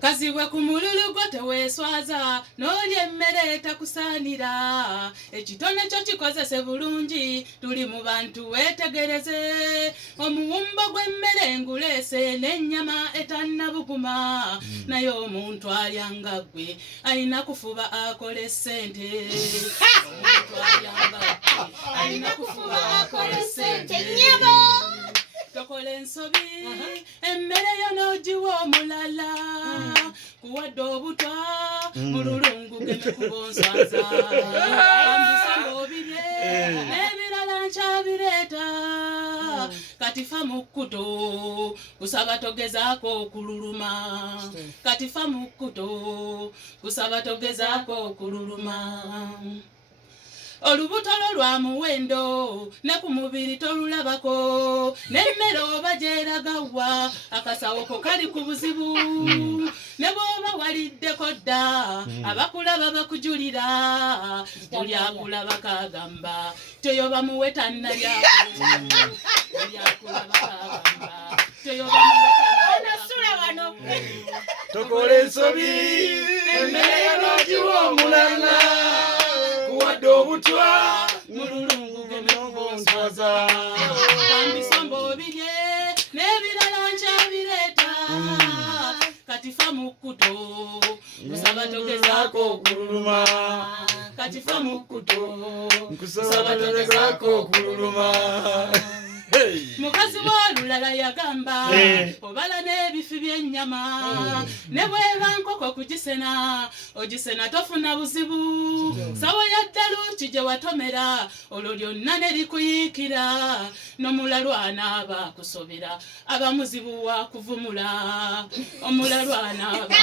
Kaziwe ku mululu gwo teweeswaza n'olya emmere etakusaanira ekitone kyo kikozese bulungi tuli mu bantu weetegereze omuwumbo gw'emmere enguleese n'ennyama etannabuguma naye omuntu alyanga ggwe alina kufuba akole ssente omuntu alyanga ggwe alina kufuba akole ssente tokola ensobi emmere yo n'ogiwa omulala kuwadde obutwa mu lulungu gemekubonswaza ambisa ng'obirye n'ebirala nkyabireeta kati fa mu kkuto kusaba togezaako okululuma kati fa mu kkuto kusaba togezaako okululuma olubutolo lwa muwendo ne ku mubiri tolulabako n'emmere oba gyeragawa akasawo ko kali ku buzibu ne bw'oba waliddeko dda abakulaba bakujulira buli akulaba kagamba teyoba muwe tannalyako buli akulaba kagamba teyoba muwe tannalyako tokola ensobi emmere y'onoogiwa omulala kuwadde obutwa mu lulungu gemekubonswaza kambisomba obirye n'ebirala nkyabireeta kati fa mu kkuto kusaba togezaako okululuma kati fa mu kkuto kusaba togezaako okululuma mukazi w'olulala yagamba obala n'ebifi by'ennyama ne bw'eba nkoko kugisena ogisena tofuna buzibu sawo ya ddaluki gye watomera olwo lyonna ne likuyiikira n'omulalwana aba akusobera aba muzibu wa kuvumula omulalwana aba